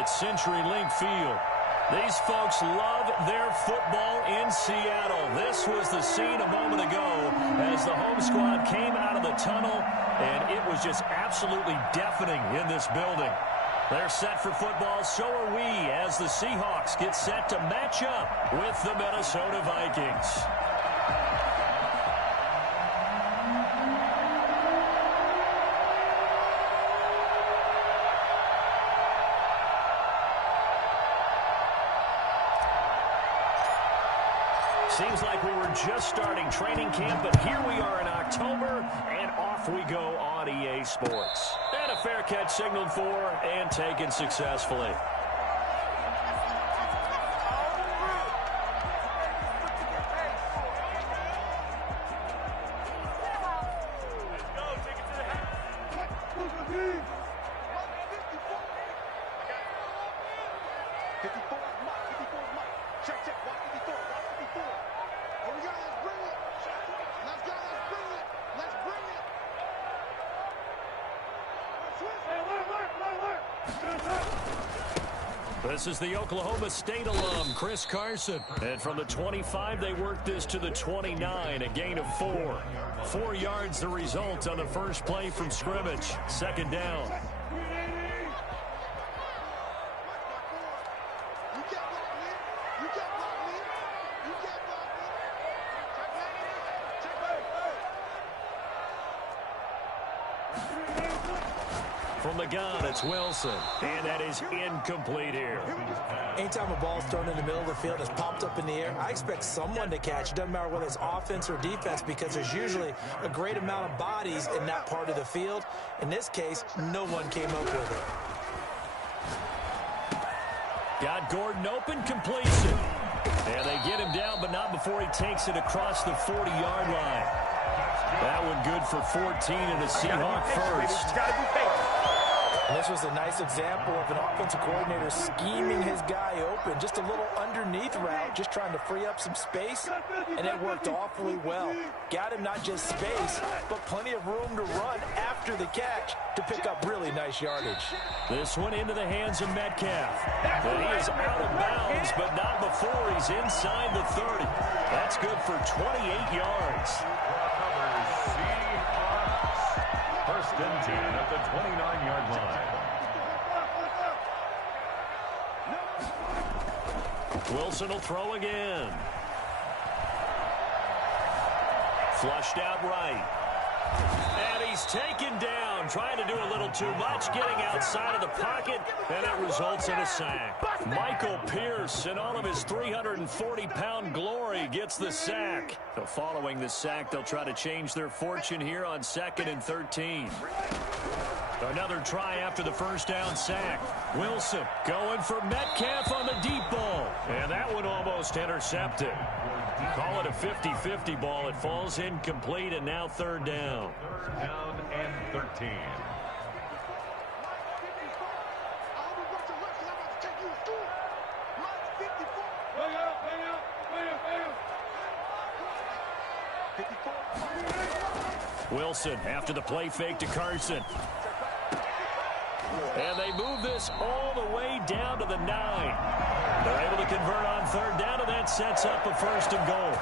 at CenturyLink Field. These folks love their football in Seattle. This was the scene a moment ago as the home squad came out of the tunnel, and it was just absolutely deafening in this building. They're set for football, so are we, as the Seahawks get set to match up with the Minnesota Vikings. Seems like we were just starting training camp, but here we are in October, and off we go on EA Sports. And a fair catch signaled for and taken successfully. This is the Oklahoma State alum, Chris Carson. And from the 25, they worked this to the 29, a gain of 4. 4 yards the result on the first play from scrimmage. Second down. From the gun, it's Wilson, and that is incomplete here. Anytime a ball's thrown in the middle of the field, it's popped up in the air, I expect someone to catch. It doesn't matter whether it's offense or defense, because there's usually a great amount of bodies in that part of the field. In this case, no one came up with it. Got Gordon open, completes it. And they get him down, but not before he takes it across the 40-yard line. That one good for 14 and a Seahawk first. And this was a nice example of an offensive coordinator scheming his guy open. Just a little underneath route, just trying to free up some space, and it worked awfully well. Got him not just space, but plenty of room to run after the catch to pick up really nice yardage. This one into the hands of Metcalf. And he is out of bounds, but not before he's inside the 30. That's good for 28 yards. First and 10 at the 29-yard line. Wilson will throw again. Flushed out right. And he's taken down, trying to do a little too much, getting outside of the pocket, and it results in a sack. Michael Pierce, in all of his 340-pound glory, gets the sack. So following the sack, they'll try to change their fortune here on 2nd and 13. Another try after the first down sack. Wilson going for Metcalf on the deep ball. And that one almost intercepted. Call it a 50-50 ball. It falls incomplete, and now third down. Third down and 13. Wilson after the play fake to Carson. And they move this all the way down to the 9. They're able to convert on third down, and that sets up a first and goal.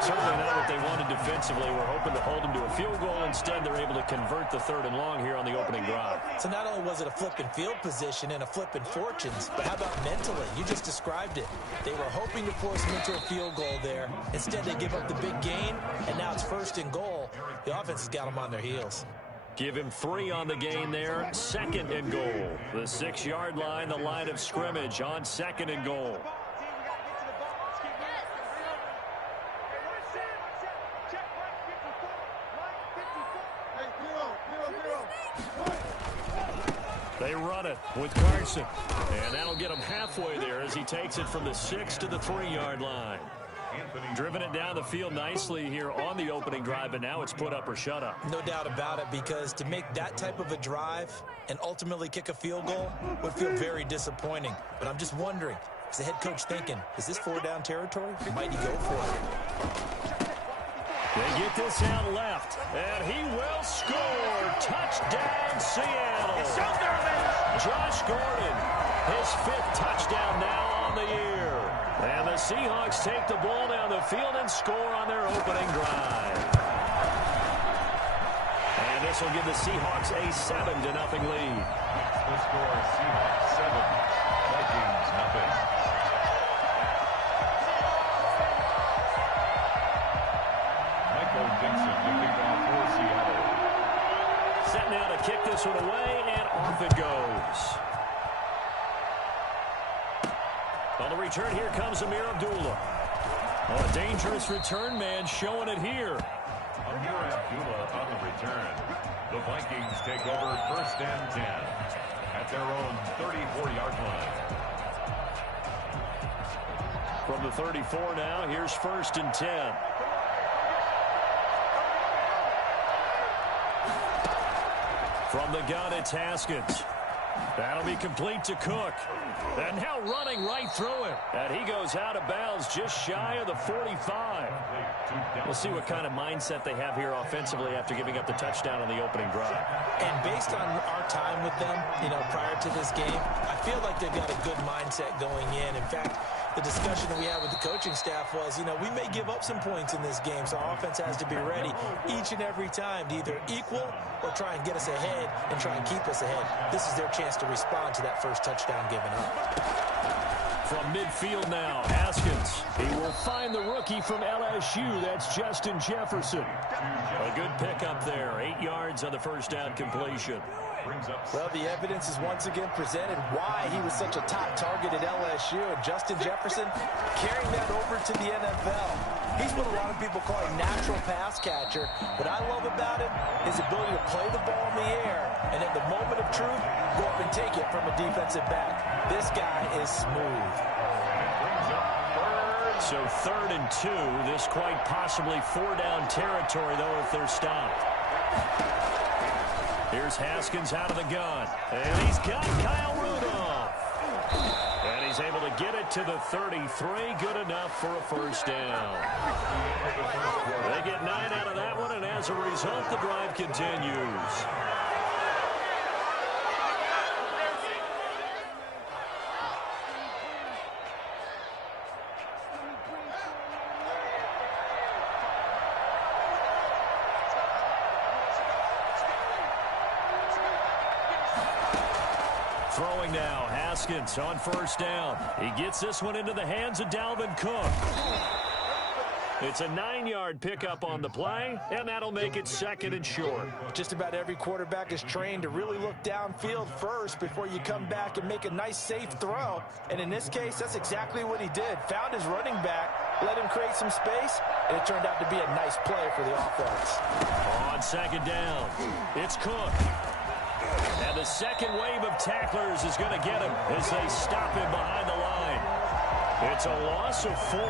Certainly not what they wanted defensively. We're hoping to hold them to a field goal. Instead, they're able to convert the third and long here on the opening drive. So not only was it a flipping field position and a flipping fortunes, but how about mentally? You just described it. They were hoping to force them into a field goal there. Instead, they give up the big gain, and now it's first and goal. The offense has got them on their heels. Give him 3 on the gain there. Second and goal. The 6-yard line, the line of scrimmage on second and goal. They run it with Carson. And that'll get him halfway there as he takes it from the 6 to the 3-yard line. Driven it down the field nicely here on the opening drive, but now it's put up or shut up. No doubt about it, because to make that type of a drive and ultimately kick a field goal would feel very disappointing. But I'm just wondering, is the head coach thinking, is this 4-down territory? Might he go for it? They get this out left, and he will score. Touchdown, Seattle. Josh Gordon His 5th touchdown now on the year. And the Seahawks take the ball down the field and score on their opening drive. And this will give the Seahawks a 7-0 lead. The score is Seahawks 7, Vikings nothing. Michael Dixon to kick off for Seattle. Set now to kick this one away, and off it goes. On the return, here comes Amir Abdullah. Oh, a dangerous return man showing it here. Amir Abdullah on the return. The Vikings take over 1st and 10 at their own 34-yard line. From the 34 now, here's 1st and 10. From the gun, it's Haskins. That'll be complete to Cook. And now running right through it. And he goes out of bounds just shy of the 45. We'll see what kind of mindset they have here offensively after giving up the touchdown on the opening drive. And based on our time with them, prior to this game, I feel like they've got a good mindset going in. In fact, the discussion that we had with the coaching staff was, we may give up some points in this game, so our offense has to be ready each and every time to either equal or try and get us ahead and try and keep us ahead. This is their chance to respond to that first touchdown given up. From midfield now, Haskins. He will find the rookie from LSU. That's Justin Jefferson. A good pickup there. 8 yards on the first down completion. Well, the evidence is once again presented why he was such a top target at LSU. And Justin Jefferson carrying that over to the NFL. He's what a lot of people call a natural pass catcher. What I love about him is his ability to play the ball in the air and at the moment of truth, go up and take it from a defensive back. This guy is smooth. So 3rd and 2. This quite possibly 4-down territory, though, if they're stopped. Here's Haskins out of the gun. And he's got Kyle Rudolph. And he's able to get it to the 33. Good enough for a first down. They get 9 out of that one, and as a result, the drive continues. Throwing now, Haskins on first down. He gets this one into the hands of Dalvin Cook. It's a 9-yard pickup on the play, and that'll make it 2nd and short. Just about every quarterback is trained to really look downfield first before you come back and make a nice, safe throw. And in this case, that's exactly what he did. Found his running back, let him create some space, and it turned out to be a nice play for the offense. On 2nd down, it's Cook. And the second wave of tacklers is going to get him as they stop him behind the line. It's a loss of 4.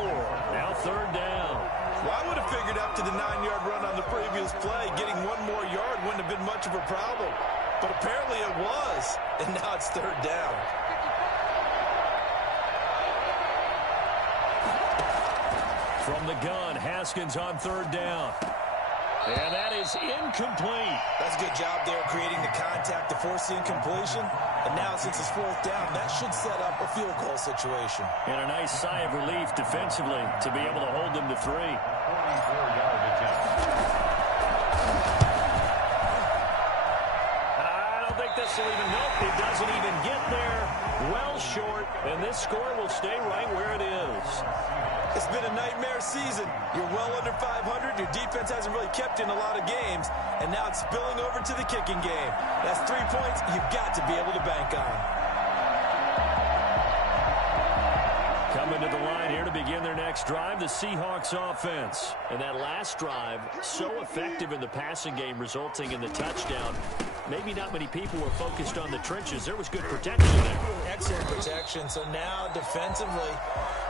Now 3rd down. Well, I would have figured after the 9-yard run on the previous play, getting 1 more yard wouldn't have been much of a problem. But apparently it was, and now it's 3rd down. From the gun, Haskins on 3rd down. And that is incomplete. That's a good job there creating the contact to force the incompletion. And now since it's 4th down, that should set up a field goal situation. And a nice sigh of relief defensively to be able to hold them to 3. 44-yard attempt. I don't think this will even, nope, it doesn't even get there. Well short, and this score will stay right where it is. It's been a nightmare season. You're well under 500. Your defense hasn't really kept in a lot of games. And now it's spilling over to the kicking game. That's 3 points you've got to be able to bank on. Coming to the line here to begin their next drive, the Seahawks offense. And that last drive, so effective in the passing game, resulting in the touchdown. Maybe not many people were focused on the trenches. There was good protection there. Excellent protection. So now defensively,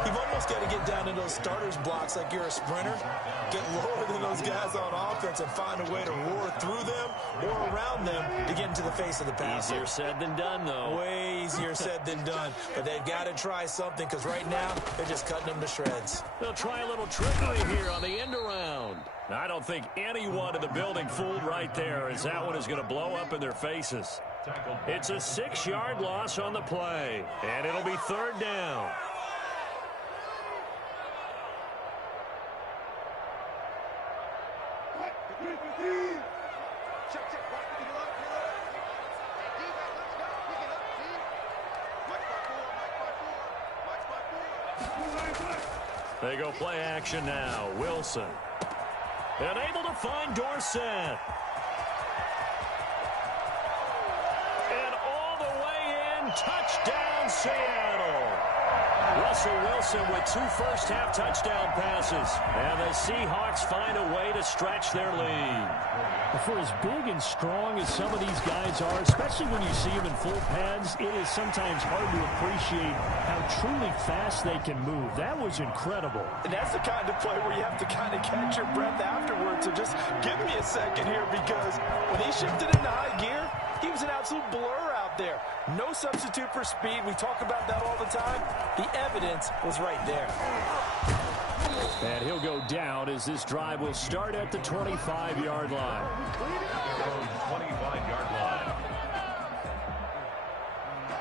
you've almost got to get down to those starters blocks like you're a sprinter. Get lower than those guys on offense and find a way to roar through them or around them to get into the face of the passer. Easier said than done, though. Way easier said than done. But they've got to try something because right now they're just cutting them to shreds. They'll try a little trickery here on the end around. I don't think anyone in the building fooled right there, as that one is going to blow up in their faces. It's a 6-yard loss on the play, and it'll be third down. They go play action now. Wilson. And able to find Dorsett. And all the way in. Touchdown, Seattle. Russell Wilson with 2 first-half touchdown passes. And the Seahawks find a way to stretch their lead. For as big and strong as some of these guys are, especially when you see them in full pads, it is sometimes hard to appreciate how truly fast they can move. That was incredible. And that's the kind of play where you have to kind of catch your breath afterwards. So just give me a second here, because when he shifted into high gear, he was an absolute blur out there. No substitute for speed. We talk about that all the time. The evidence was right there. And he'll go down as this drive will start at the 25-yard line. 25-yard line.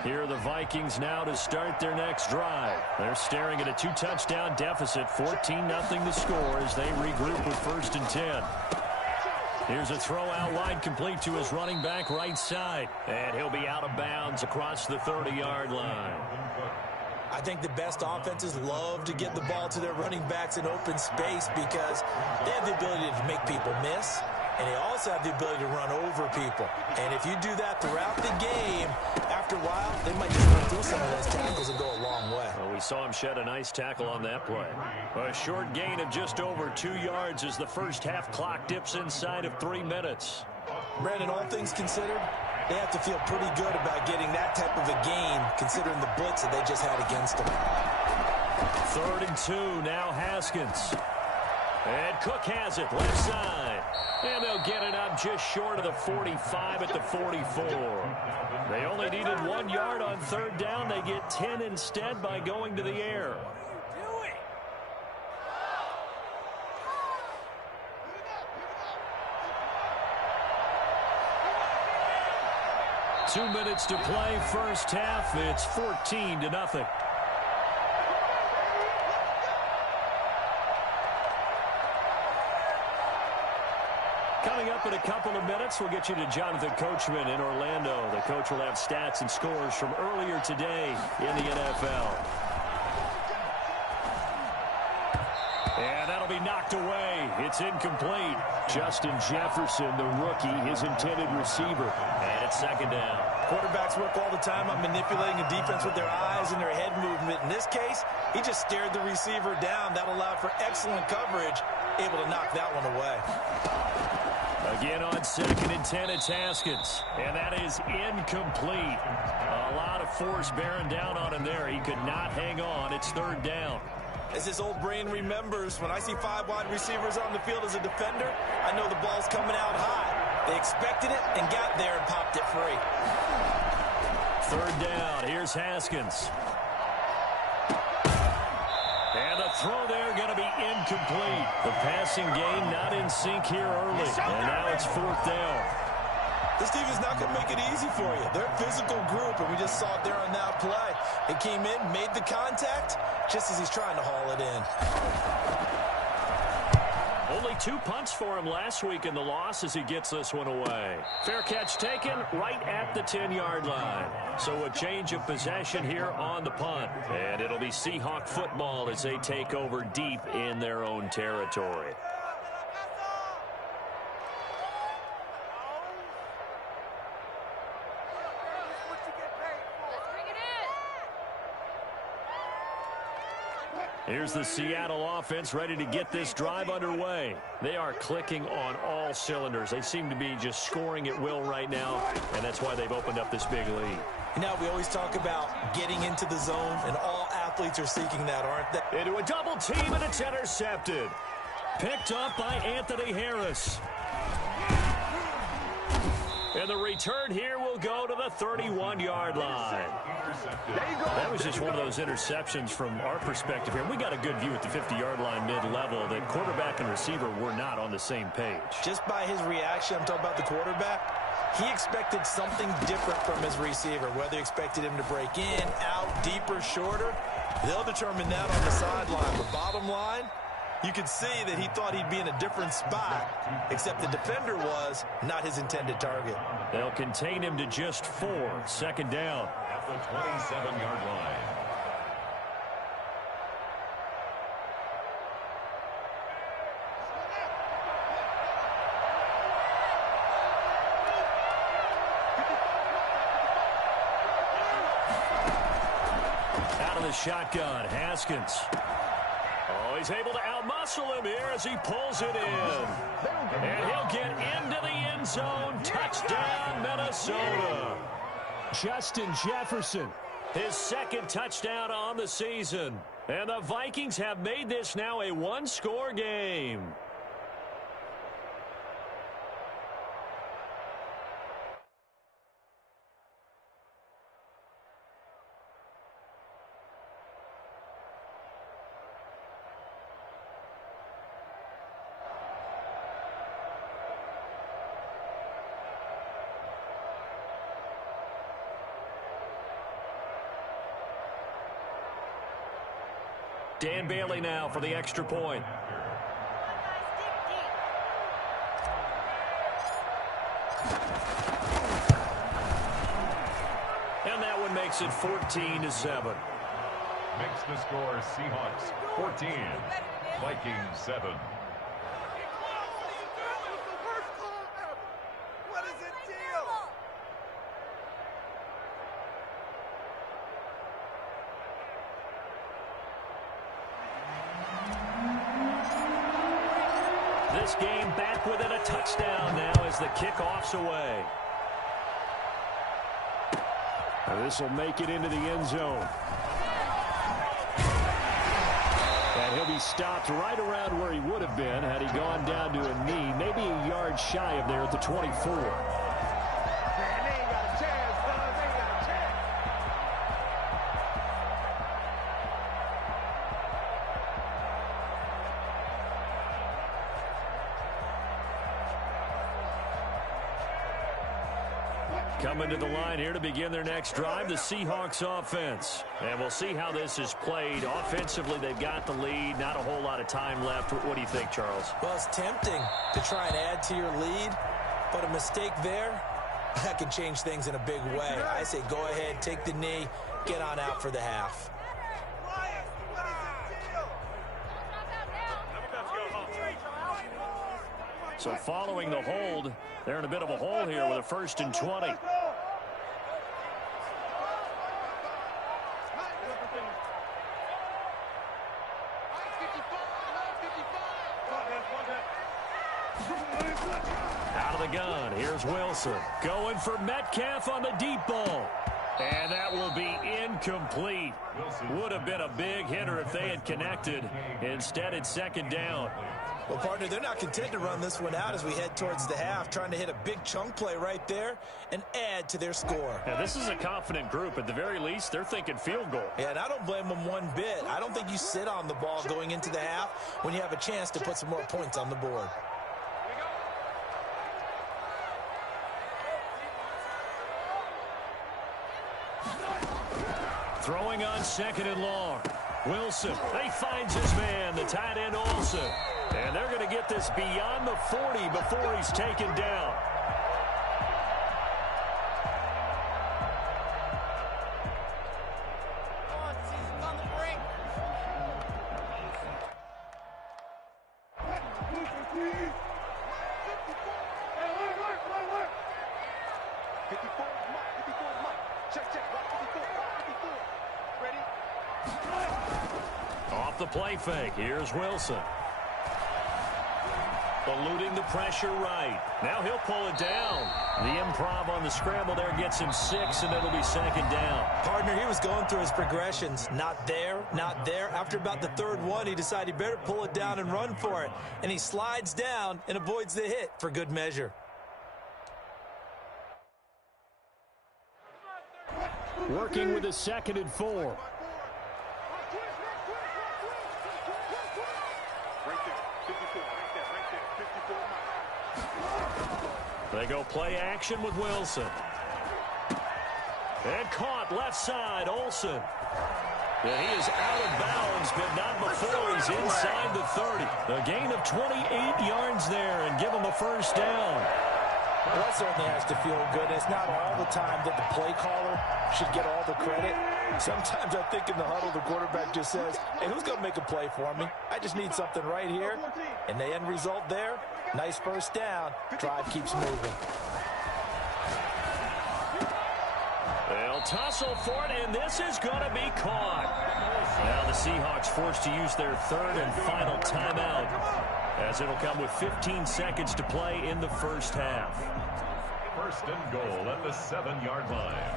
Here are the Vikings now to start their next drive. They're staring at a 2-touchdown deficit, 14-0 the score as they regroup with 1st and 10. Here's a throw out wide, complete to his running back right side. And he'll be out of bounds across the 30-yard line. I think the best offenses love to get the ball to their running backs in open space because they have the ability to make people miss, and they also have the ability to run over people. And if you do that throughout the game, after a while, they might just run through some of those tackles and go a long way. Well, we saw him shed a nice tackle on that play. A short gain of just over 2 yards as the first half clock dips inside of 3 minutes. Brandon, all things considered, they have to feel pretty good about getting that type of a gain, considering the blitz that they just had against them. 3rd and 2, now Haskins. And Cook has it, left side. And they'll get it up just short of the 45 at the 44. They only needed 1 yard on 3rd down. They get 10 instead by going to the air. 2 minutes to play, first half. It's 14-0. Coming up in a couple of minutes, we'll get you to Jonathan Coachman in Orlando. The coach will have stats and scores from earlier today in the NFL. And that'll be knocked away. It's incomplete. Justin Jefferson, the rookie, his intended receiver. And it's 2nd down. Quarterbacks work all the time on manipulating a defense with their eyes and their head movement. In this case, he just stared the receiver down. That allowed for excellent coverage, able to knock that one away. Again on 2nd and 10, it's Haskins. And that is incomplete. A lot of force bearing down on him there. He could not hang on. It's 3rd down. As his old brain remembers, when I see 5 wide receivers on the field as a defender, I know the ball's coming out high. They expected it and got there and popped it free. 3rd down. Here's Haskins. And the throw there going to be incomplete. The passing game not in sync here early. And now it's 4th down. This team is not going to make it easy for you. They're a physical group, and we just saw it there on that play. It came in, made the contact, just as he's trying to haul it in. Only 2 punts for him last week in the loss as he gets this one away. Fair catch taken right at the 10-yard line. So a change of possession here on the punt. And it'll be Seahawk football as they take over deep in their own territory. Here's the Seattle offense ready to get this drive underway. They are clicking on all cylinders. They seem to be just scoring at will right now, and that's why they've opened up this big lead. Now, we always talk about getting into the zone, and all athletes are seeking that, aren't they? Into a double team, and it's intercepted. Picked up by Anthony Harris. And the return here will go to the 31-yard line. That was just one of those interceptions from our perspective here. We got a good view at the 50-yard line mid-level that quarterback and receiver were not on the same page. Just by his reaction, I'm talking about the quarterback, He expected something different from his receiver, whether he expected him to break in, out, deeper, shorter. They'll determine that on the sideline. But bottom line, you could see that he thought he'd be in a different spot, except the defender was not his intended target. They'll contain him to just 4. Second down. At the 27-yard line. Out of the shotgun, Haskins. Oh, he's able to outmuscle him here as he pulls it in. And he'll get into the end zone. Touchdown, Minnesota. Justin Jefferson. His second touchdown on the season. And the Vikings have made this now a one-score game. Dan Bailey now for the extra point. And that one makes it 14-7. Makes the score Seahawks 14, Vikings 7. This game back within a touchdown now as the kickoff's away. This will make it into the end zone. And he'll be stopped right around where he would have been had he gone down to a knee, maybe a yard shy of there at the 24. Coming to the line here to begin their next drive, the Seahawks offense. And we'll see how this is played. Offensively, they've got the lead. Not a whole lot of time left. What do you think, Charles? Well, it's tempting to try and add to your lead, but a mistake there, that can change things in a big way. I say go ahead, take the knee, get on out for the half. So following the hold, they're in a bit of a hole here with a 1st and 20. Out of the gun, here's Wilson. Going for Metcalf on the deep ball. And that will be incomplete. Would have been a big hitter if they had connected. Instead, it's second down. Well, partner, they're not content to run this one out as we head towards the half, trying to hit a big chunk play right there and add to their score. Now, this is a confident group. At the very least, they're thinking field goal. Yeah, and I don't blame them one bit. I don't think you sit on the ball going into the half when you have a chance to put some more points on the board. Throwing on 2nd and long. Wilson, he finds his man, the tight end Olsen. And they're going to get this beyond the 40 before he's taken down. Off the play fake, here's Wilson. Eluding the pressure right. Now he'll pull it down. The improv on the scramble there gets him 6, and it'll be second down. Partner, he was going through his progressions. Not there, not there. After about the 3rd one, he decided he better pull it down and run for it. And he slides down and avoids the hit for good measure. Working with a 2nd and 4. They go play action with Wilson. And caught left side, Olsen. And he is out of bounds, but not before he's inside the 30. A gain of 28 yards there and give him a first down. Well, that certainly has to feel good. It's not all the time that the play caller should get all the credit. Sometimes I think in the huddle, the quarterback just says, hey, who's going to make a play for me? I just need something right here. And the end result there, nice first down. Drive keeps moving. They'll tussle for it, and this is going to be caught. Now the Seahawks forced to use their third and final timeout, as it'll come with 15 seconds to play in the first half. First and goal at the 7-yard line.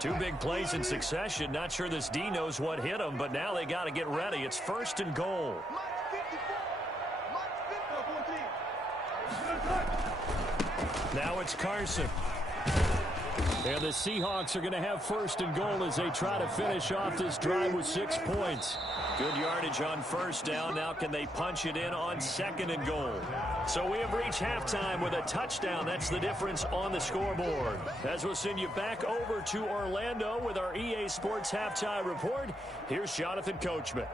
Two big plays in succession. Not sure this D knows what hit him, but now they got to get ready. It's first and goal. Now it's Carson. And the Seahawks are going to have first and goal as they try to finish off this drive with 6 points. Good yardage on first down. Now can they punch it in on second and goal? So we have reached halftime with a touchdown. That's the difference on the scoreboard. As we'll send you back over to Orlando with our EA Sports Halftime Report, here's Jonathan Coachman.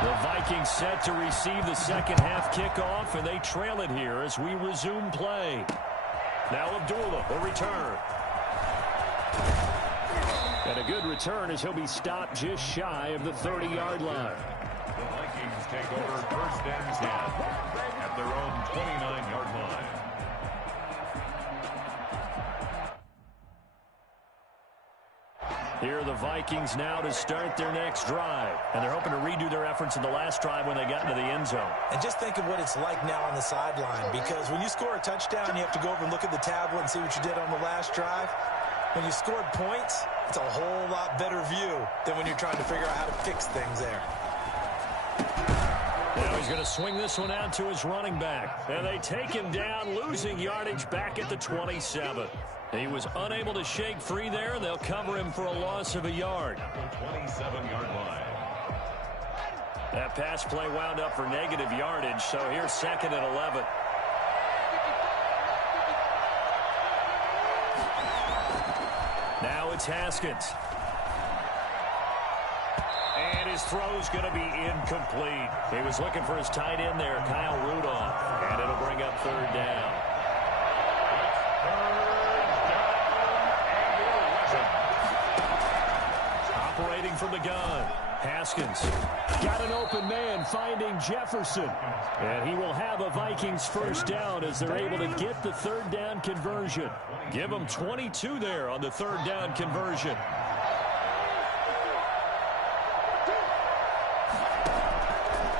The Vikings set to receive the second half kickoff, and they trail it here as we resume play. Now Abdullah, the return. And a good return as he'll be stopped just shy of the 30-yard line. The Vikings take over first and 10 at their own 29-yard line. Here are the Vikings now to start their next drive. And they're hoping to redo their efforts in the last drive when they got into the end zone. And just think of what it's like now on the sideline, because when you score a touchdown, you have to go over and look at the tablet and see what you did on the last drive. When you scored points, it's a whole lot better view than when you're trying to figure out how to fix things there. Now he's going to swing this one out to his running back. And they take him down, losing yardage back at the 27. He was unable to shake free there, and they'll cover him for a loss of a yard. 27-yard line. That pass play wound up for negative yardage, so here's second and 11. Now it's Haskins. And his throw's going to be incomplete. He was looking for his tight end there, Kyle Rudolph, and it'll bring up third down. Operating from the gun, Haskins got an open man, finding Jefferson. And he will have a Vikings first down as they're able to get the third down conversion. Give them 22 there on the third down conversion.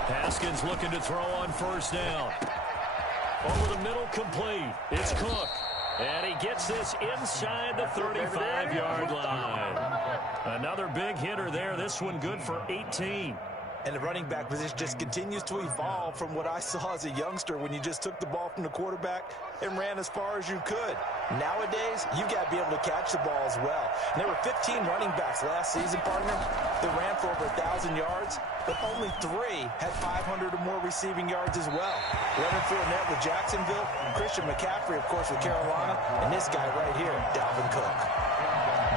Haskins looking to throw on first down. Over the middle, complete. It's Cook. And he gets this inside the 35-yard line. Another big hitter there. This one good for 18. And the running back position just continues to evolve from what I saw as a youngster when you just took the ball from the quarterback and ran as far as you could. Nowadays, you've got to be able to catch the ball as well. And there were 15 running backs last season, partner, that ran for over 1,000 yards, but only 3 had 500 or more receiving yards as well. Leonard Fournette with Jacksonville, Christian McCaffrey, of course, with Carolina, and this guy right here, Dalvin Cook.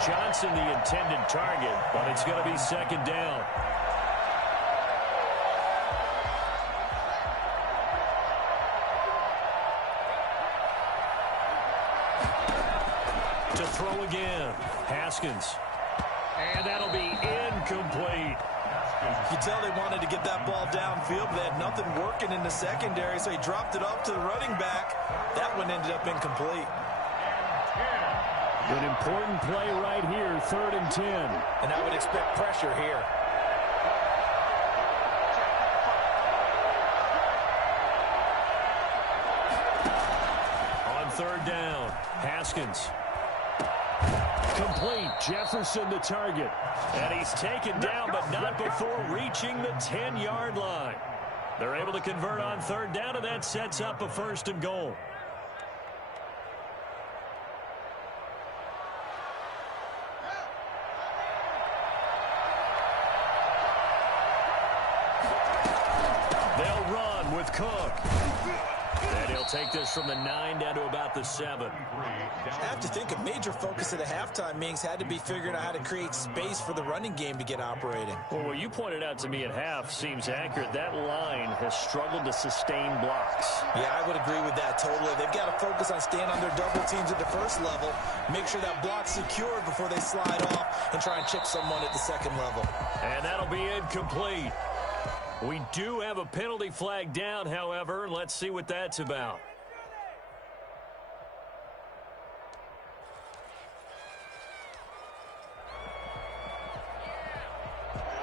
Johnson the intended target, but it's going to be second down. To throw again, Haskins. And that'll be incomplete. You tell they wanted to get that ball downfield, but they had nothing working in the secondary, so he dropped it off to the running back. That one ended up incomplete. An important play right here, 3rd and 10. And I would expect pressure here. On third down, Haskins. Complete. Jefferson the target. And he's taken down, but not before reaching the 10-yard line. They're able to convert on third down, and that sets up a first and goal. Second with Cook. And he'll take this from the 9 down to about the 7. I have to think a major focus of the halftime meetings had to be figuring out how to create space for the running game to get operating. Well, what you pointed out to me at half seems accurate. That line has struggled to sustain blocks. Yeah, I would agree with that totally. They've got to focus on staying on their double teams at the first level, make sure that block's secured before they slide off and try and chip someone at the second level. And that'll be incomplete. We do have a penalty flag down, however. Let's see what that's about.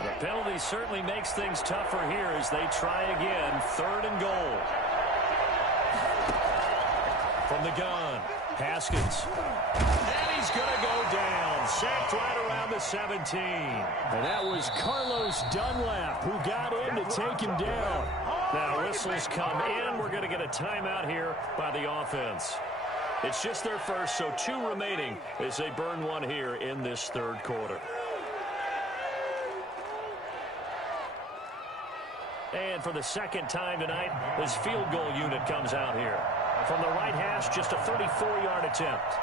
The penalty certainly makes things tougher here as they try again. 3rd and goal. From the gun, Haskins. And he's going to go down. Sacked right around the 17. And that was Carlos Dunlap who got in to take him down. Now whistles come in. We're going to get a timeout here by the offense. It's just their first, so 2 remaining as they burn one here in this 3rd quarter. And for the 2nd time tonight, this field goal unit comes out here. From the right hash, just a 34-yard attempt.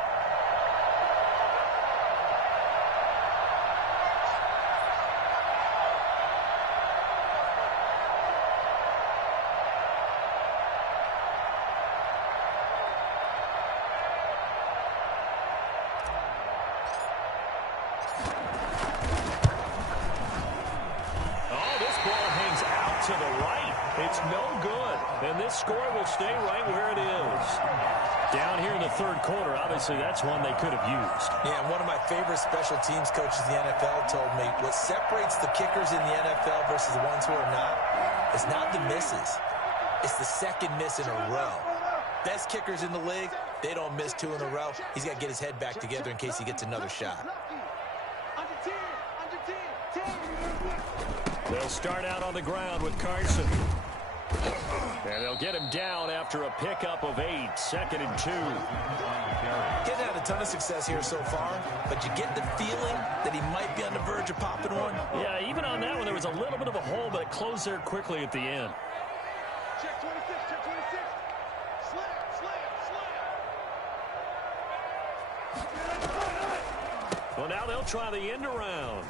To the right. It's no good. And this score will stay right where it is. Down here in the 3rd quarter, obviously that's one they could have used. Yeah, and one of my favorite special teams coaches in the NFL told me what separates the kickers in the NFL versus the ones who are not is not the misses. It's the 2nd miss in a row. Best kickers in the league, they don't miss 2 in a row. He's got to get his head back together in case he gets another shot. They'll start out on the ground with Carson. And they'll get him down after a pickup of 8. 2nd and 2. Getting had a ton of success here so far, but you get the feeling that he might be on the verge of popping one. Yeah, even on that one, there was a little bit of a hole, but it closed there quickly at the end. Check 26, check 26. Slam. Well, now they'll try the end around.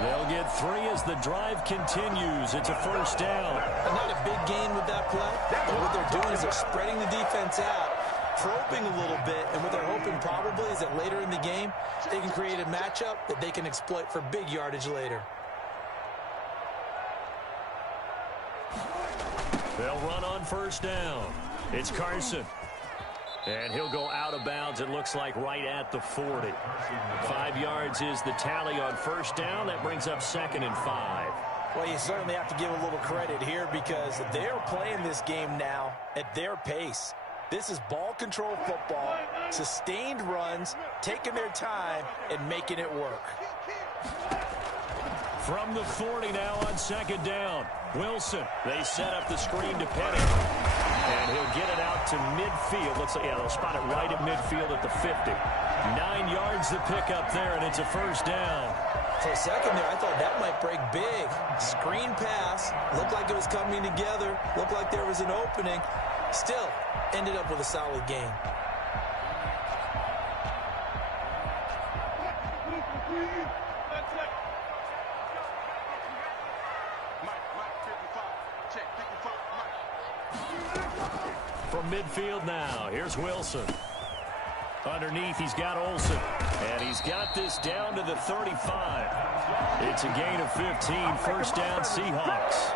They'll get 3 as the drive continues. It's a 1st down. Not a big gain with that play, but what they're doing is they're spreading the defense out, probing a little bit, and what they're hoping probably is that later in the game, they can create a matchup that they can exploit for big yardage later. They'll run on 1st down. It's Carson. And he'll go out of bounds, it looks like, right at the 40. 5 yards is the tally on 1st down. That brings up 2nd and 5. Well, you certainly have to give a little credit here because they're playing this game now at their pace. This is ball control football, sustained runs, taking their time, and making it work. From the 40 now on 2nd down. Wilson, they set up the screen to Penny. And he'll get it out to midfield. Looks like, yeah, they'll spot it right at midfield at the 50. 9 yards to pick up there, and it's a 1st down. For a second there, I thought that might break big. Screen pass. Looked like it was coming together. Looked like there was an opening. Still, ended up with a solid game. From midfield now, here's Wilson. Underneath, he's got Olsen. And he's got this down to the 35. It's a gain of 15. 1st down, Seahawks.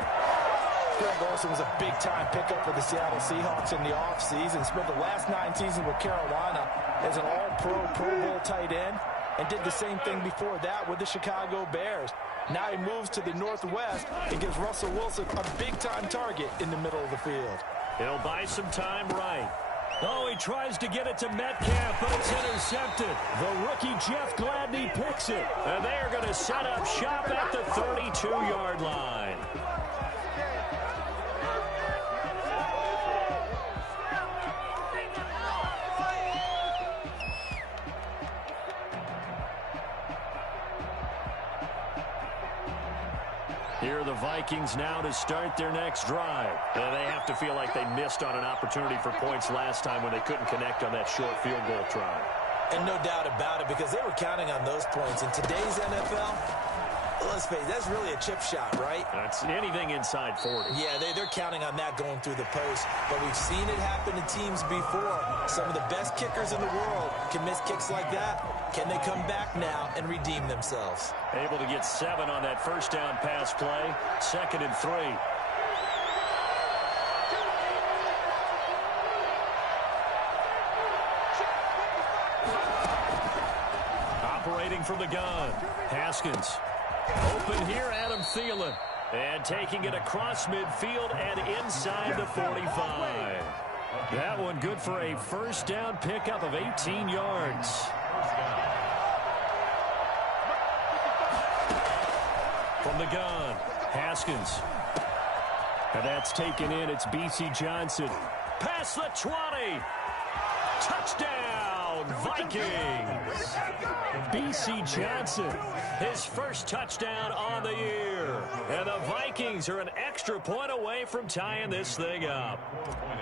Greg Olsen was a big-time pickup for the Seattle Seahawks in the offseason. Spent the last 9 seasons with Carolina as an all-pro, Pro Bowl tight end, and did the same thing before that with the Chicago Bears. Now he moves to the Northwest and gives Russell Wilson a big-time target in the middle of the field. He'll buy some time right. Oh, he tries to get it to Metcalf, but it's intercepted. The rookie Jeff Gladney picks it. And they're going to set up shop at the 32-yard line. Here are the Vikings now to start their next drive. And they have to feel like they missed on an opportunity for points last time when they couldn't connect on that short field goal try. And no doubt about it, because they were counting on those points. In today's NFL, let's face it, that's really a chip shot, right? That's anything inside 40. Yeah, they're counting on that going through the post. But we've seen it happen to teams before. Some of the best kickers in the world can miss kicks like that. Can they come back now and redeem themselves? Able to get 7 on that first down pass play. 2nd and 3. Operating from the gun. Haskins. Open here, Adam Thielen. And taking it across midfield and inside the 45. That one good for a first down pickup of 18 yards. From the gun, Haskins. And that's taken in. It's B.C. Johnson. Past the 20. Touchdown, Vikings. B.C. Johnson, his first touchdown on the year. And the Vikings are an extra point away from tying this thing up.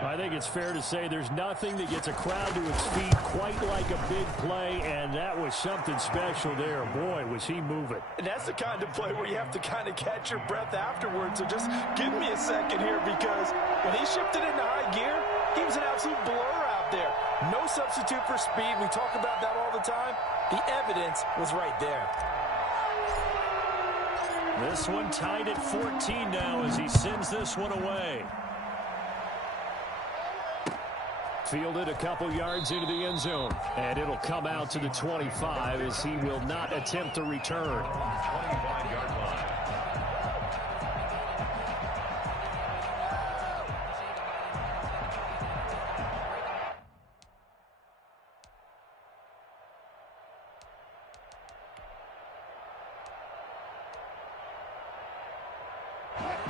I think it's fair to say there's nothing that gets a crowd to its feet quite like a big play, and that was something special there. Boy, was he moving. And that's the kind of play where you have to kind of catch your breath afterwards. So just give me a second here, because when he shifted into high gear, he was an absolute blur out there. No substitute for speed. We talk about that all the time. The evidence was right there. This one tied at 14 now as he sends this one away. Fielded a couple yards into the end zone. And it'll come out to the 25 as he will not attempt to return. 25-yard line.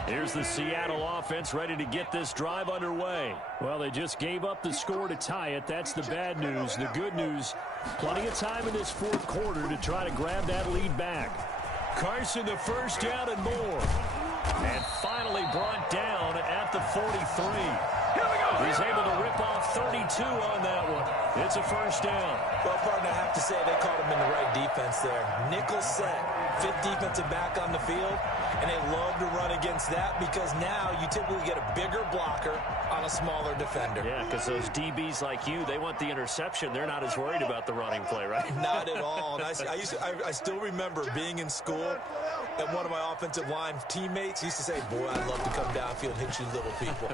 Here's the Seattle offense ready to get this drive underway. Well, they just gave up the score to tie it. That's the bad news. The good news, plenty of time in this fourth quarter to try to grab that lead back. Carson, the first down and more. And finally brought down at the 43. He's able to rip off 32 on that one. It's a first down. Well, partner, I have to say they caught him in the right defense there. Nickel set, 5th defensive back on the field, and they love to run against that because now you typically get a bigger blocker on a smaller defender. Yeah, because those DBs like you, they want the interception. They're not as worried about the running play, right? Not at all. And I still remember being in school, and one of my offensive line teammates used to say, boy, I'd love to come downfield and hit you little people.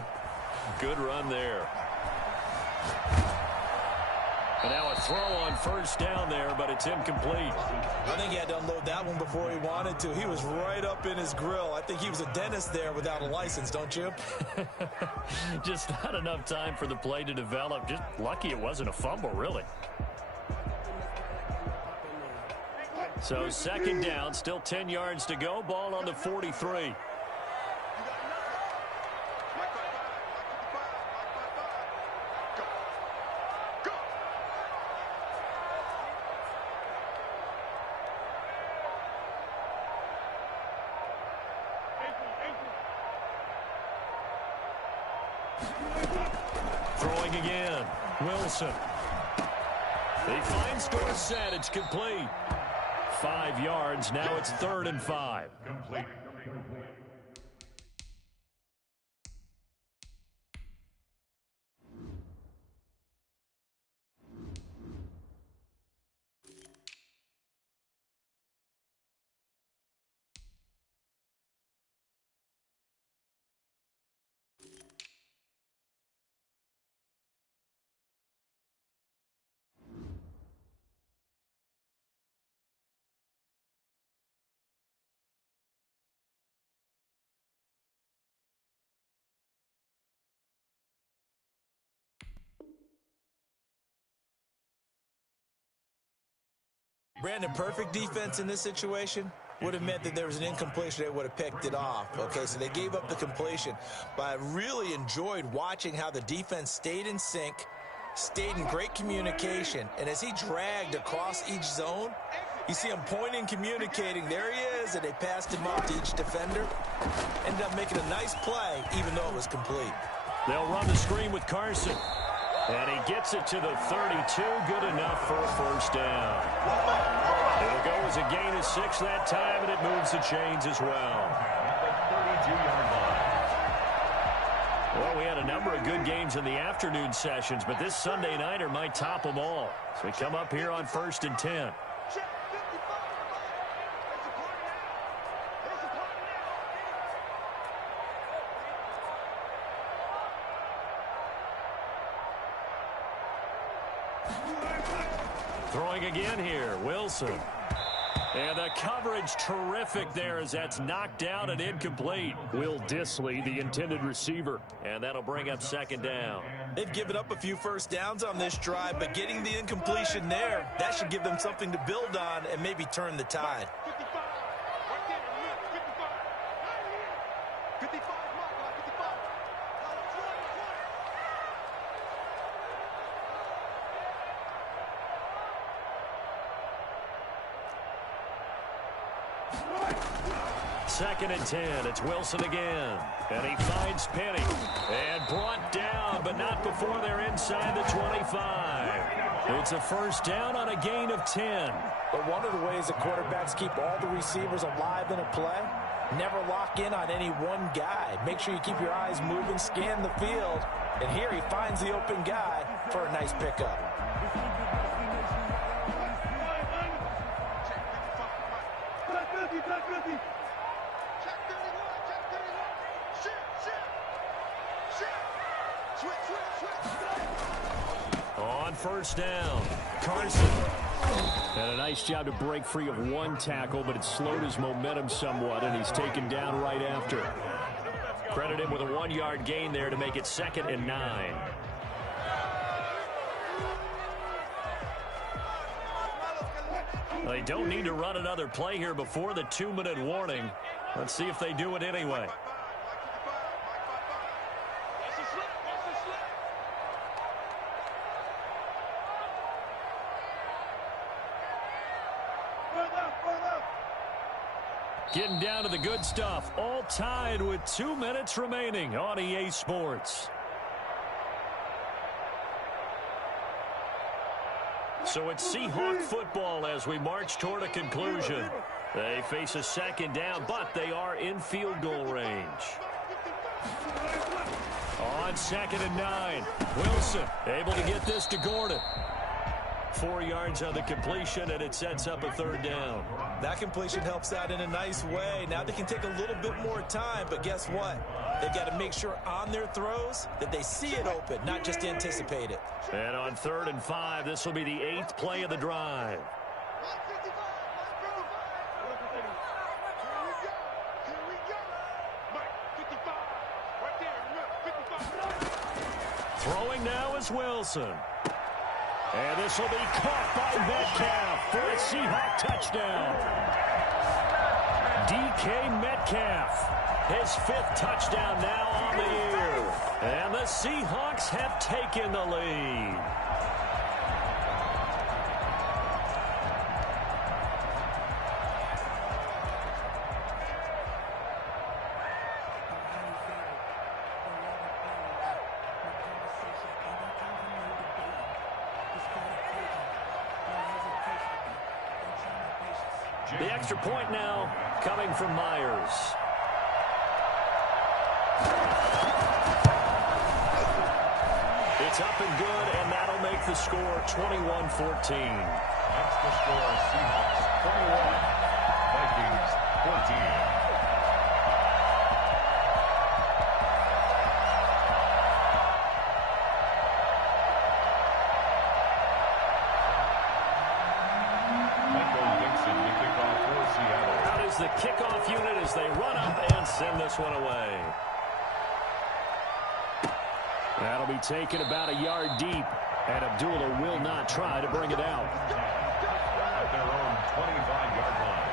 Good run there. And now a throw on first down there, but it's incomplete. I think he had to unload that one before he wanted to. He was right up in his grill. I think he was a dentist there without a license, don't you? Just not enough time for the play to develop. Just lucky it wasn't a fumble, really. So second down, still 10 yards to go. Ball on the 43. Throwing again. Wilson. He finds Dorsett. It's complete. 5 yards. Now it's 3rd and 5. Complete. Brandon, perfect defense in this situation would have meant that there was an incompletion. They would have picked it off. Okay, so they gave up the completion. But I really enjoyed watching how the defense stayed in sync, stayed in great communication. And as he dragged across each zone, You see him pointing, communicating. There he is, and they passed him off to each defender. Ended up making a nice play, even though it was complete. They'll run the screen with Carson. And he gets it to the 32. Good enough for a first down. It'll go as a gain of 6 that time, and it moves the chains as well. At the 32-yard line. Well, we had a number of good games in the afternoon sessions, but this Sunday nighter might top them all. So we come up here on 1st and 10. Throwing again here, Wilson. And the coverage terrific there as that's knocked down and incomplete. Will Dissly, the intended receiver. And that'll bring up 2nd down. They've given up a few first downs on this drive, but getting the incompletion there, that should give them something to build on and maybe turn the tide. 55. Right there. 55. 55. 55. Second and 10. It's Wilson again. And he finds Penny. And brought down, but not before they're inside the 25. It's a first down on a gain of 10. But one of the ways that quarterbacks keep all the receivers alive in a play, never lock in on any one guy. Make sure you keep your eyes moving, scan the field. And here he finds the open guy for a nice pickup. On first down, Carson. And a nice job to break free of one tackle, but it slowed his momentum somewhat, and he's taken down right after. Credit him with a 1-yard gain there to make it 2nd and 9. They don't need to run another play here before the 2-minute warning. Let's see if they do it anyway. Getting down to the good stuff. All tied with 2 minutes remaining on EA Sports. So it's Seahawk football as we march toward a conclusion. They face a 2nd down, but they are in field goal range. On 2nd and 9, Wilson able to get this to Gordon. 4 yards on the completion, and it sets up a 3rd down. That completion helps out in a nice way. Now they can take a little bit more time, but guess what? They've got to make sure on their throws that they see it open, not just anticipate it. And on 3rd and 5, this will be the 8th play of the drive. Throwing now is Wilson. And this will be caught by Metcalf for a Seahawk touchdown. DK Metcalf, his 5th touchdown now on the year. And the Seahawks have taken the lead. The extra point now coming from Myers. It's up and good, and that'll make the score 21-14. That's the score. Seahawks 21, Vikings 14. The kickoff unit as they run up and send this one away. That'll be taken about a yard deep, and Abdullah will not try to bring it out. At their own 25-yard line.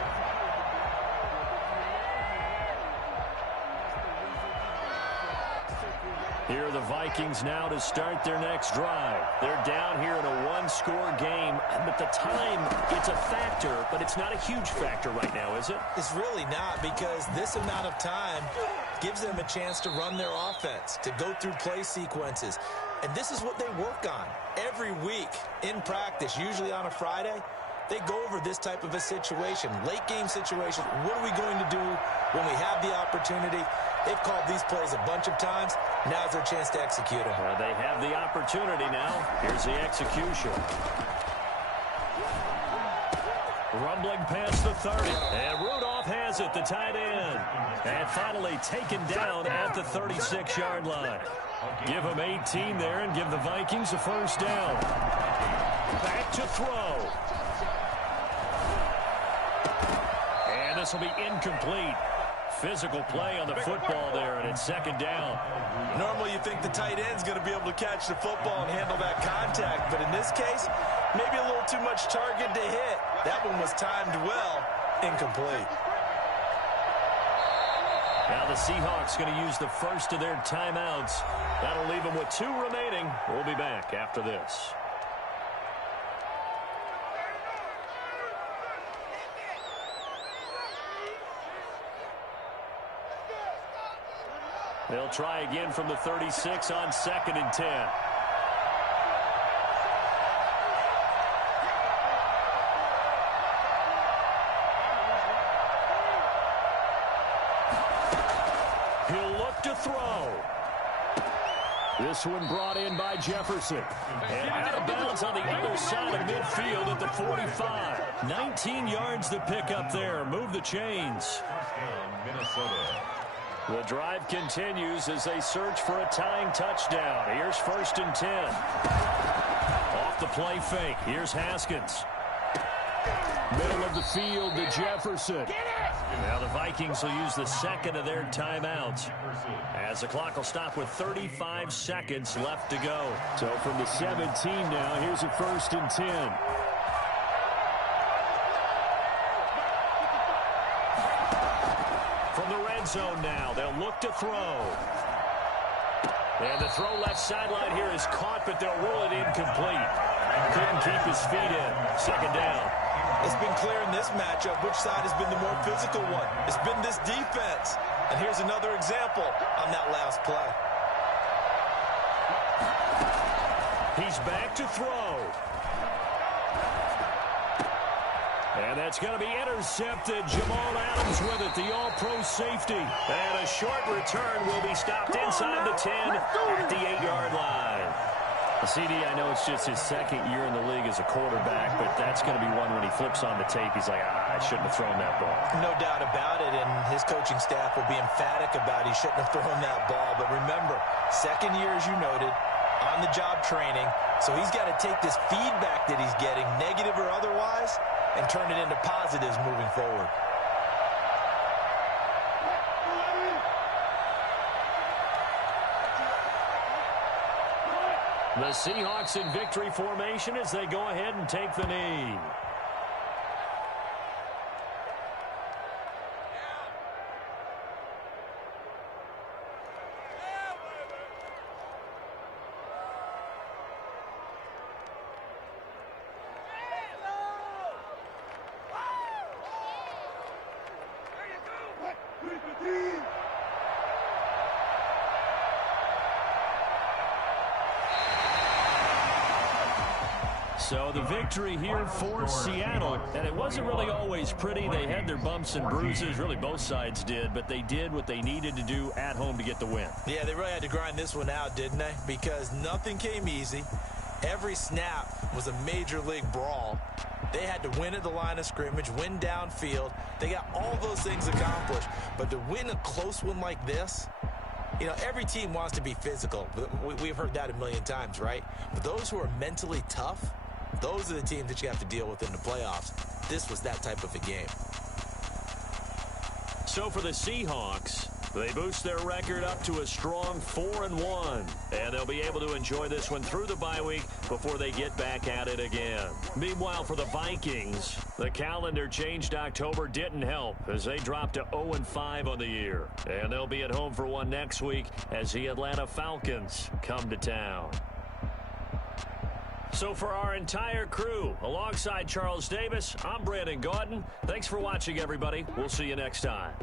Here are the Vikings now to start their next drive. They're down here in a one-score game, but the time, it's a factor, but it's not a huge factor right now, is it? It's really not, because this amount of time gives them a chance to run their offense, to go through play sequences. And this is what they work on every week in practice, usually on a Friday. They go over this type of a situation, late game situation. What are we going to do when we have the opportunity? They've called these plays a bunch of times. Now's their chance to execute them. They have the opportunity now. Here's the execution. Rumbling past the 30. And Rudolph has it, the tight end. And finally taken down at the 36-yard line. Give him 18 there and give the Vikings a first down. Back to throw. And this will be incomplete. Physical play on the football there, and it's second down. Normally you think the tight end's going to be able to catch the football and handle that contact, but in this case, maybe a little too much target to hit. That one was timed well, incomplete. Now the Seahawks going to use the first of their timeouts. That'll leave them with 2 remaining. We'll be back after this. They'll try again from the 36 on 2nd and 10. He'll look to throw. This one brought in by Jefferson. And out of bounds on the other side of midfield at the 45. 19 yards to pick up there. Move the chains. Minnesota. The drive continues as they search for a tying touchdown. Here's 1st and 10. Off the play fake. Here's Haskins. Middle of the field to Jefferson. Now the Vikings will use the second of their timeouts as the clock will stop with 35 seconds left to go. So from the 17 now, here's a 1st and 10. Zone now. They'll look to throw. And the throw left sideline here is caught, but they'll rule it incomplete. Couldn't keep his feet in. Second down. It's been clear in this matchup which side has been the more physical one. It's been this defense. And here's another example on that last play. He's back to throw. And that's going to be intercepted. Jamal Adams with it, the all-pro safety. And a short return will be stopped inside the 10 at the 8-yard line. CD, I know it's just his second year in the league as a quarterback, but that's going to be one when he flips on the tape. He's like, I shouldn't have thrown that ball. No doubt about it, and his coaching staff will be emphatic about he shouldn't have thrown that ball. But remember, second year, as you noted, on-the-job training, so he's got to take this feedback that he's getting, negative or otherwise, and turn it into positives moving forward. The Seahawks in victory formation as they go ahead and take the knee. So the victory here for Seattle, and it wasn't really always pretty. They had their bumps and bruises, really both sides did, but they did what they needed to do at home to get the win. Yeah, they really had to grind this one out, didn't they? Because nothing came easy. Every snap was a major league brawl. They had to win at the line of scrimmage, win downfield. They got all those things accomplished. But to win a close one like this, you know, every team wants to be physical. We've heard that a million times, right? But those who are mentally tough, those are the teams that you have to deal with in the playoffs. This was that type of a game. So for the Seahawks, They boost their record up to a strong 4-1, and they'll be able to enjoy this one through the bye week before they get back at it again. Meanwhile, for the Vikings, the calendar changed October didn't help as they dropped to 0-5 on the year, and they'll be at home for one next week as the Atlanta Falcons come to town. So for our entire crew, alongside Charles Davis, I'm Brandon Gaudin. Thanks for watching, everybody. We'll see you next time.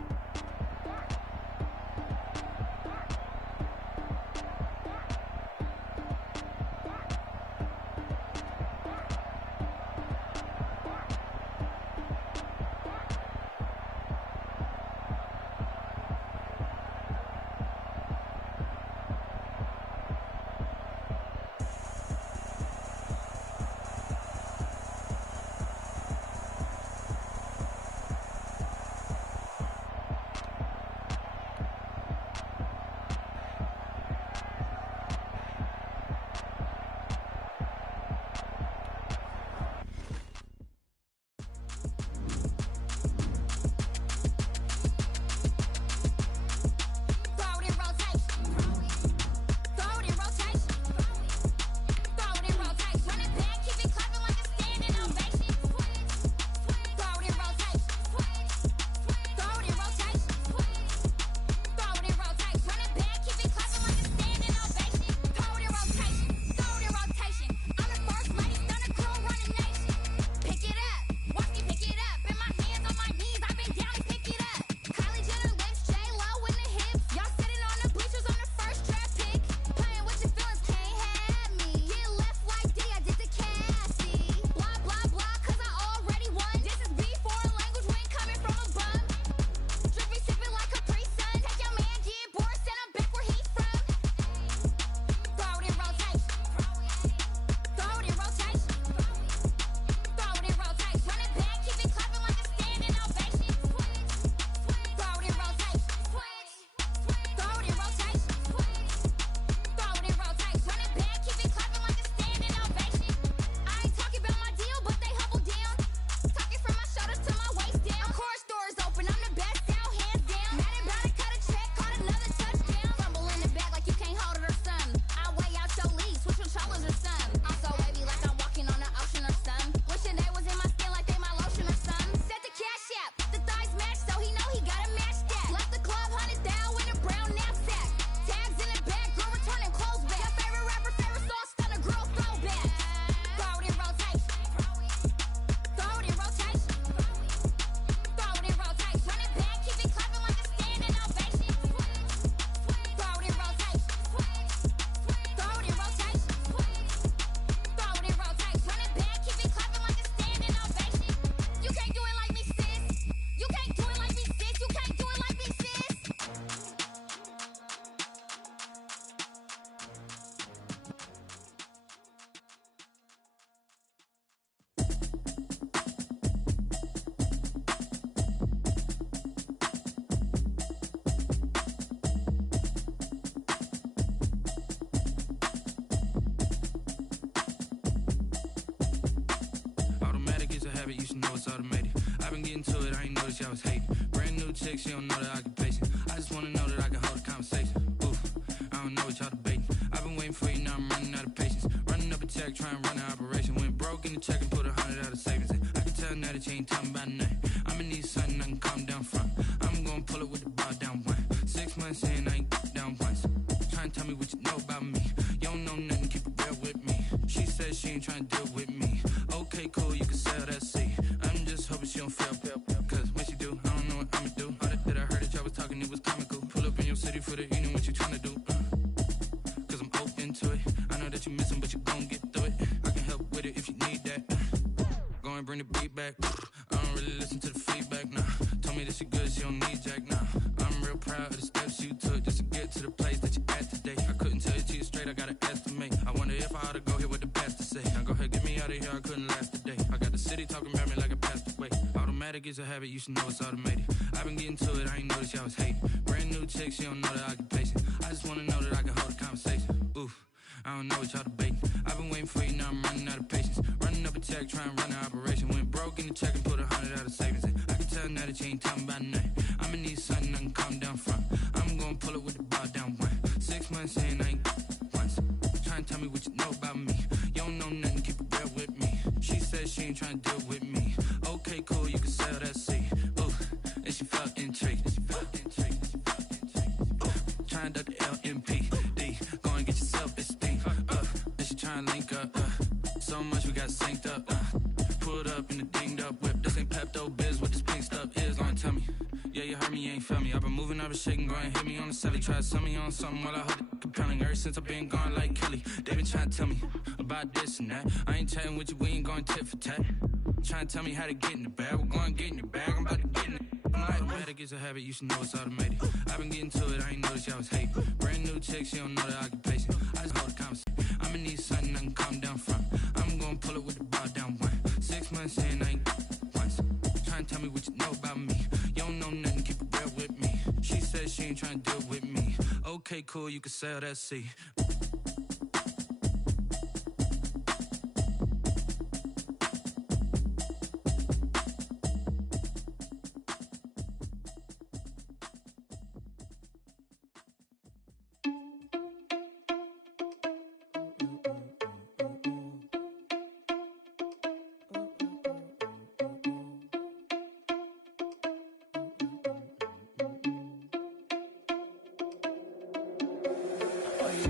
You should know it's automated. I've been getting to it, I ain't noticed y'all was hating. Brand new chick, she don't know the occupation. I just wanna know that I can hold a conversation. Oof, I don't know what y'all debating. I've been waiting for you, now I'm running out of patience. Running up a check, trying to run an operation. Went broke in the check and put 100 out of savings in. I can tell now that you ain't talking about nothing. I'ma need something I can calm down from. I'm gonna pull it with the bar down one. 6 months in, I ain't down once. Trying to tell me what you know about me. You don't know nothing, keep it real with me. She said she ain't trying to deal with me. Okay, cool, you can sell that seat. I'm just hoping she don't fail. Cause when she do, I don't know what I'ma do. All that I heard that y'all was talking, it was comical. Pull up in your city for the evening, what you trying to do? Cause I'm open to it. I know that you missing, but you gon' get through it. I can help with it if you need that. Go and bring the beat back. I don't really listen to the feedback, nah. Told me that she good, she don't need jack, nah. I'm real proud of the steps you took just to get to the place that you at today. I couldn't tell you to you straight, I gotta estimate. I wonder if I ought to go here with the best to say. Now go ahead, get me out of here, I couldn't last today. I got the city talking about me like I passed away. Automatic is a habit, you should know it's automated. I've been getting to it, I ain't noticed y'all was hating. Brand new chick, she don't know the occupation. I just wanna know that I can hold a conversation. Oof, I don't know what y'all debating. I've been waiting for you, now I'm running out of patience. Running up a check, trying to run an operation. Went broke in the check and put 100 out of savings in. I can tell now that you ain't talking about nothing. I'ma need something I can calm down from. I'm signed up to LMPD. Go and get yourself this thing. And she trying to link up. So much we got synced up. Pulled up in the dinged up whip. This ain't Pepto-Biz, what this pink stuff is. Long tell me. Yeah, you heard me, you ain't felt me. I've been moving, I've been shaking, go and hit me on the celly. Try to sell me on something while I hold it compelling. Ever since I've been gone like Kelly, they been trying to tell me about this and that. I ain't chatting with you, we ain't going tit for tat. Trying to tell me how to get in the bag. We're going to get in the bag, I'm about to get in it. Automatic is a habit, you should know it's automated. I've been getting to it, I ain't noticed y'all was hating. Brand new chick, she don't know the occupation. I just hold the conversation. I'ma need something I can calm down from. I'm gonna pull it with the bow down one. 6 months in, I ain't once. Trying to tell me what you know about me. You don't know nothing, keep it real with me. She said she ain't trying to deal with me. Okay, cool, you can sell that seat.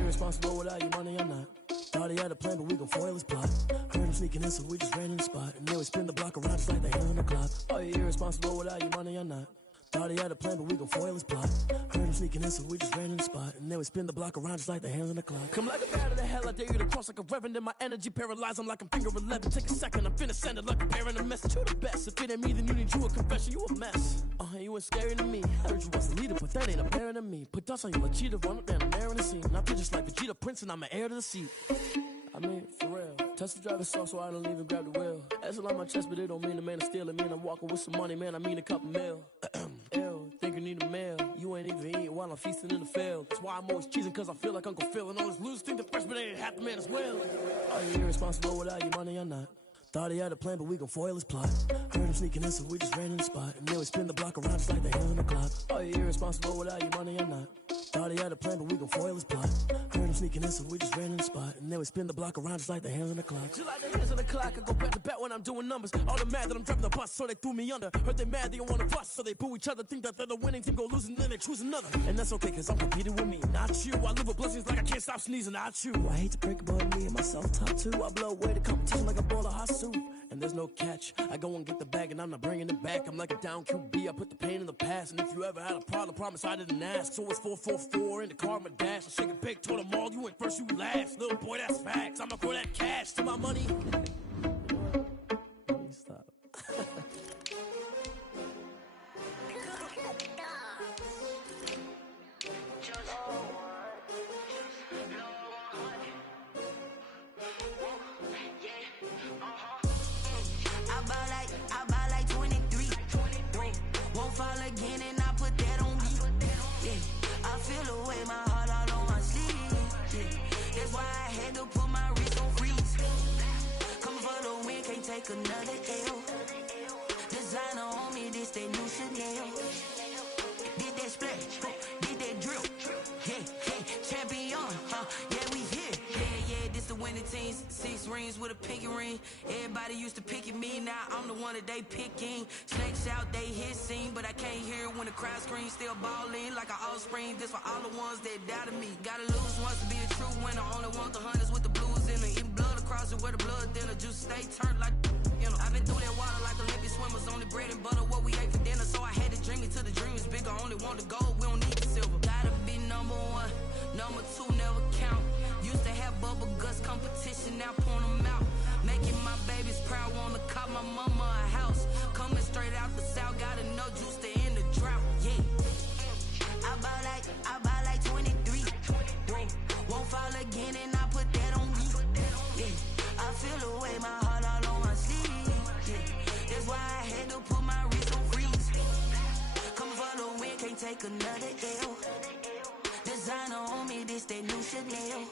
Irresponsible without your money or not. Thought he had a plan, but we gon' foil his plot. Heard him sneaking in, so we just ran in the spot. And then we spin the block around just like the hands on the clock. Are you irresponsible without your money or not? Thought he had a plan, but we gon' foil his plot. Heard him sneaking in, so we just ran in the spot. And then we spin the block around just like the hands on the clock. Come like a bat of the hell, I dare you to cross like a reverend. In my energy paralyzed, I'm like I'm finger 11. Take a second, I'm finna send it like a parent a message. You the best, if it ain't me, then you need you a confession. You a mess, you ain't scary to me. Heard you was the leader, but that ain't apparent to me. Put dust on you like cheetah, run up down the air in the scene. I feel just like Vegeta Prince, and I'm an heir to the seat. I mean, for real. Touch the driver's soft, so I don't even grab the wheel. That's on my chest, but it don't mean the man is stealing. Mean I'm walking with some money, man, I mean a couple mil. Ew, think you need a meal. You ain't even eating while I'm feasting in the field. That's why I'm always cheesing, cause I feel like Uncle Phil. And all this losers think the freshman ain't half the man as well. Are you irresponsible without your money or not? Thought he had a plan, but we gon' foil his plot. Heard him sneaking in, so we just ran in the spot. And then we spin the block around just like the hands on the clock. Are you irresponsible without your money or not? Thought he had a plan, but we gon' foil his plot. Heard him sneaking in, so we just ran in the spot. And then we spin the block around just like the hands on the clock. Just like the hands on the clock, I go back to back when I'm doing numbers. All the mad that I'm dropping the bus, so they threw me under. Heard they mad, they don't wanna bust, so they boo each other. Think that they're the winning team, go losing, then they choose another. And that's okay, cause I'm competing with me, not you. I live with blessings like I can't stop sneezing, not you. I hate to break it, but me and myself top two. I blow away the competition like a ball of hot soup. And there's no catch. I go and get the bag and I'm not bringing it back. I'm like a down QB, I put the pain in the past. And if you ever had a problem, promise I didn't ask. So it's 444 in the car, my dash. I shake it big, told them all, you went first, you last. Little boy, that's facts. I'ma throw that cash to my money. Stop. I buy like 23. Won't fall again and I put that on me. Yeah, I feel the way my heart all on my sleeve. Yeah, that's why I had to put my wrist on freeze. Coming for the win, can't take another L. Designer on me, this that new Chanel. Did that splash, did that drill. Yeah, champion, yeah, we here. Yeah, this the winning team. 6 rings with a pinky ring. Everybody used to pick at me, now I'm the one that they picking. Snakes out, they hit scene, but I can't hear it when the crowd screams. Still balling like an offspring. This for all the ones that doubted me. Gotta lose once to be a true winner. Only want the hunters with the blues in it. Eating blood across it where the blood thinner. Juice stay turned like, you know. I've been through that water like Olympic swimmers. Only bread and butter, what we ate for dinner. So I had to dream it till the dream is bigger. Only want the gold, we don't need the silver. Gotta be number 1, number 2 never count. Used to have bubble guts competition, now point them out. Making my babies proud, wanna cop my mama a house. Coming straight out the south, gotta know juice to end the drought. Yeah, I buy like 23. Won't fall again and I put that on me. Yeah, I feel the way my heart all on my sleeve. Yeah, that's why I had to put my wrist on freeze. Coming for the win, can't take another L. Designer on me, this that new Chanel.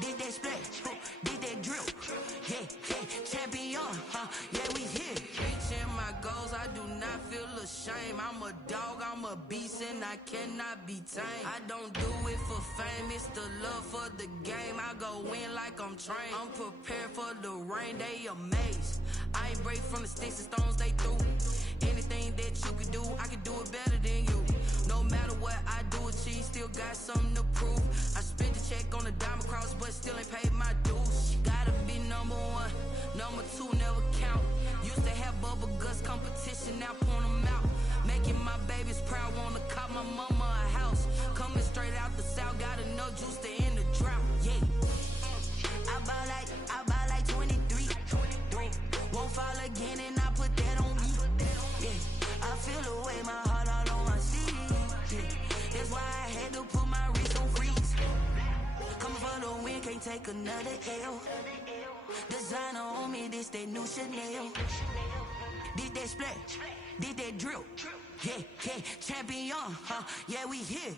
Did that splash, did that drill. Yeah, champion, yeah, we here. Reaching my goals, I do not feel ashamed. I'm a dog, I'm a beast, and I cannot be tamed. I don't do it for fame, it's the love for the game. I go in like I'm trained. I'm prepared for the rain, they amazed. I ain't break from the sticks and stones they threw. Anything that you can do, I can do it better than you. No matter what I do, achieve, still take another L. Designer on me, this that new Chanel. Did that splat, did that drill. Yeah, yeah, champion, huh? Yeah, we here.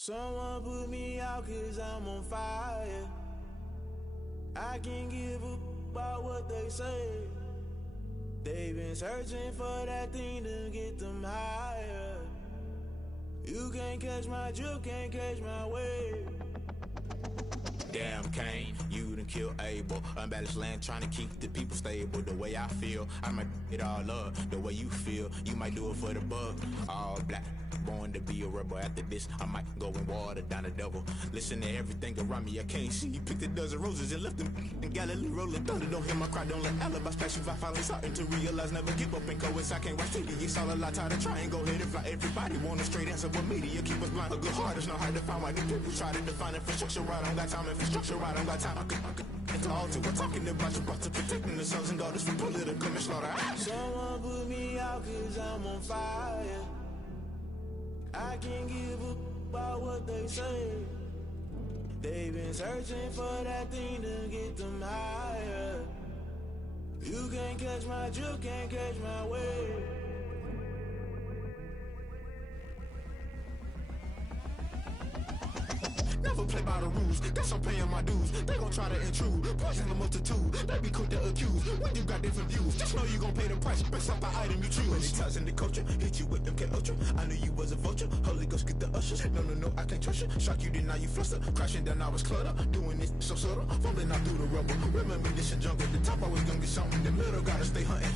Someone put me out 'cause I'm on fire. I can't give a about what they say. They've been searching for that thing to get them higher. You can't catch my drip, can't catch my wave. Damn, Kane, you done killed Abel. Unbalanced land, trying to keep the people stable. The way I feel, I might it all up. The way you feel, you might do it for the buck. All black, born to be a rebel. After this, I might go and water down the devil. Listen to everything around me, I can't see. Picked a dozen roses and left them in Galilee rolling thunder. Don't hear my cry, don't let alibis pass you. I finally starting to realize, never give up and coincide. Can't watch TV, it's all a lot. Tired of trying, go ahead and fly. Everybody want a straight answer, but media keep us blind. A good heart is not hard to find. Why the people try to define infrastructure right? I don't got time, infrastructure right, I don't got time. I could into altar. We're talking about you brought to protecting the sons and daughters from political slaughter. Someone put me out 'cause I'm on fire. I can't give a about what they say. They've been searching for that thing to get them higher. You can't catch my drip, can't catch my wave. Never play by the rules, guess I'm paying my dues. They gon' try to intrude, poison the multitude. They be quick to accuse, when you got different views. Just know you gon' pay the price, based off the item you choose. Many times in the culture, hit you with them K-Ultra. I knew you was a vulture, Holy Ghost get the ushers. No, I can't trust you. Shock you, then now you fluster. Crashing down, I was cluttered. Doing this so subtle, fumbling out through the rubble. Remember this in jungle, at the top I was gonna get something. The middle gotta stay hunting.